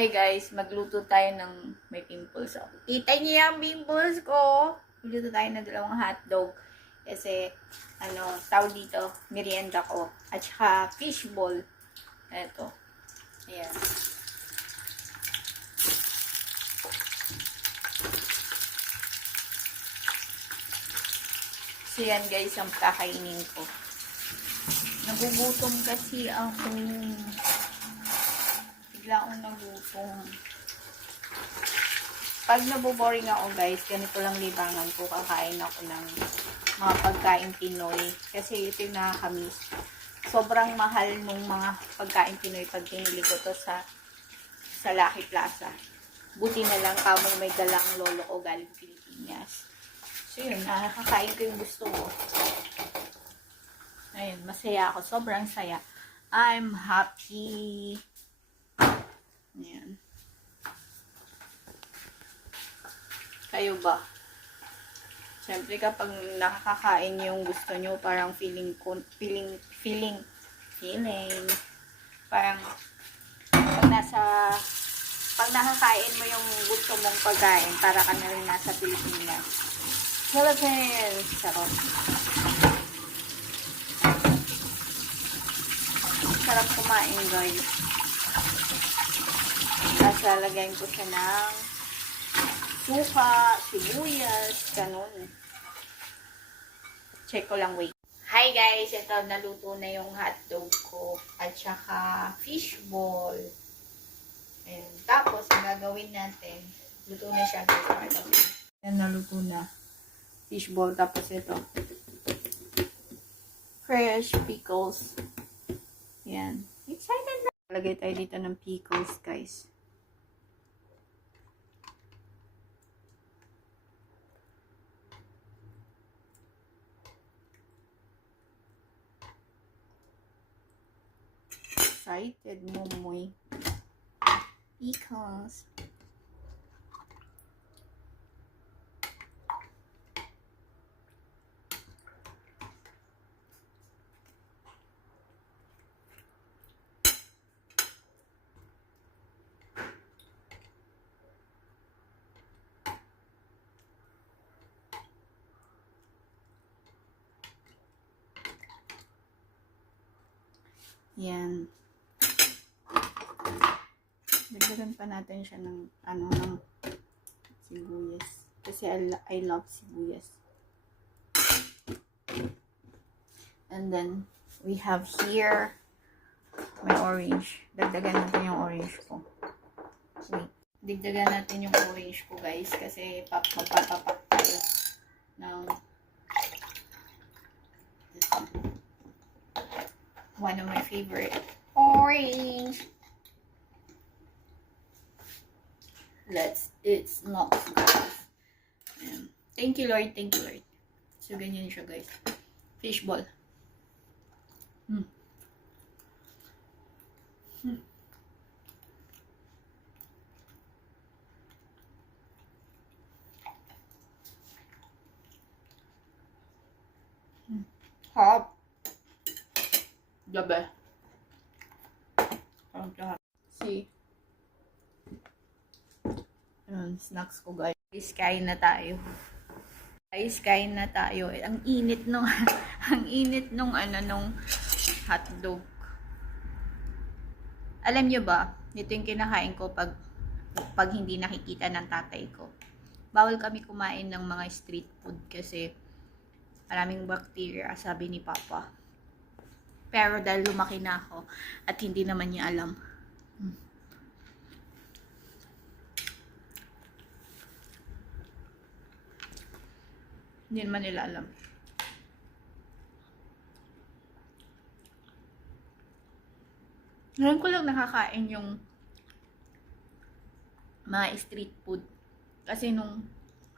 Hi guys, magluto tayo ng may pimples ako. Kita niyo yung pimples ko? Magluto tayo ng dalawang hotdog. Kasi, tawag dito, merienda ko. At saka fishball. Eto. Ayan. So yan guys, ang kakainin ko. Nagugutom kasi ako. Bigla akong nagutom. Pag naboboring ako guys, ganito lang libangan ko. Kakain ako ng mga pagkain Pinoy. Kasi ito yung nakakamiss. Sobrang mahal nung mga pagkain Pinoy pag pinili ko to sa Lucky Plaza. Buti na lang kamo may dalang lolo ko galing Pilipinas. So yun, nakakain ko yung gusto ko. Ayun, masaya ako. Sobrang saya. I'm happy. Ayan. Kayo ba? Siyempre kapag nakakakain yung gusto nyo, parang feeling. Parang pag nakakain mo yung gusto mong pagkain, para ka na rin nasa Pilipinas. Philippines! Sarap. Sarap kumain guys. Tapos lalagyan ko siya ng suka, sibuyas, ganun. Check ko lang, wait. Hi guys, ito naluto na yung hotdog ko at saka fishball. Ayan. Tapos, ang gagawin natin, luto na siya guys. Ayan, naluto na. Fishball, tapos ito. Fresh pickles. Ayan. Excited na! Lagay tayo dito ng pickles guys. Excited, Momoy. Pickles. Yan. Dagdagan pa natin siya ng ng sibuyas. Kasi I love sibuyas. And then we have here my orange. Dagdagan natin yung orange ko. Wait. Dagdagan natin yung orange ko guys kasi magpapapak tayo ng one of my favorite orange. It's not guys. Thank you Lord, thank you Lord. So ganyan siya guys. Fishball. Hop. Gabi. See. Snacks ko guys. Guys, kain na tayo. Guys, kain na tayo. Ang init nung ang init nung nung hotdog. Alam nyo ba, ito yung kinakain ko pag hindi nakikita ng tatay ko. Bawal kami kumain ng mga street food kasi maraming bacteria, sabi ni Papa. Pero dahil lumaki na ako at hindi naman niya alam. Hindi naman nila alam. Ngayon ko lang nakakain yung mga street food. Kasi nung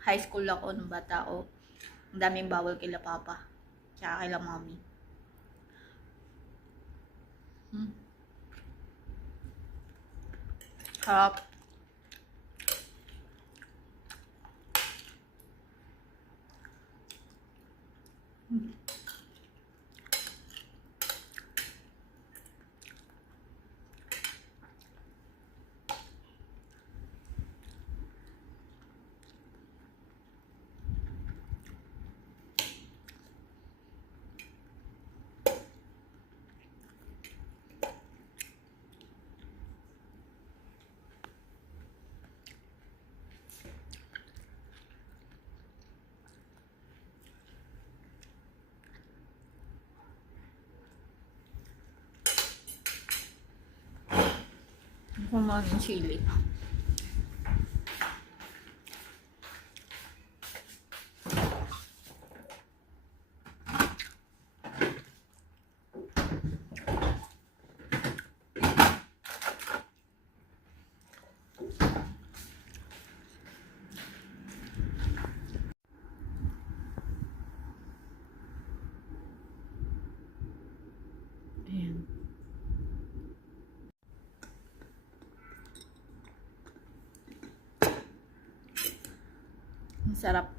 high school ako, nung bata ako, ang daming bawal kila Papa. Tsaka kila Mommy. Harap. Kumain ng chili. Ayan. Ang sarap.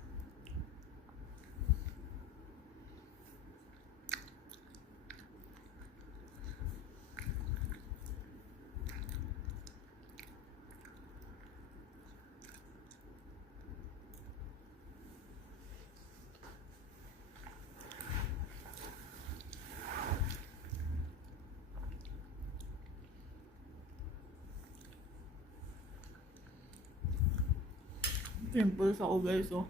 Pimples ako guys, oh.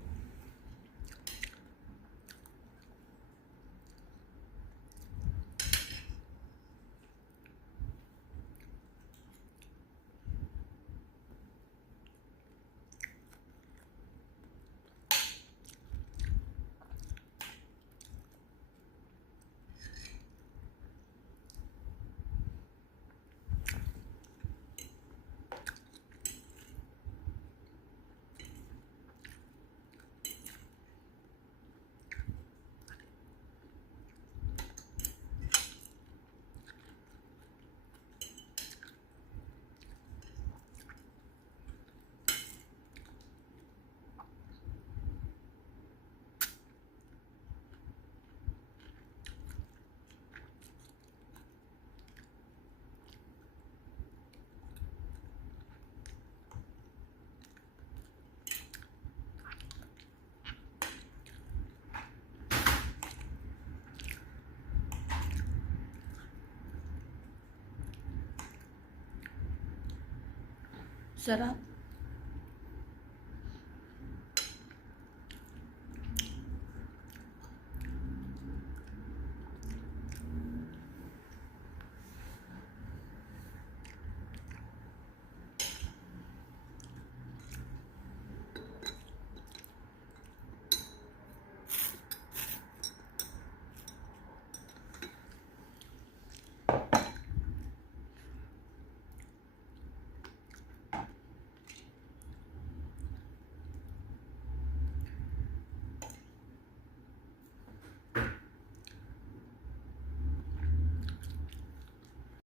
Sarap.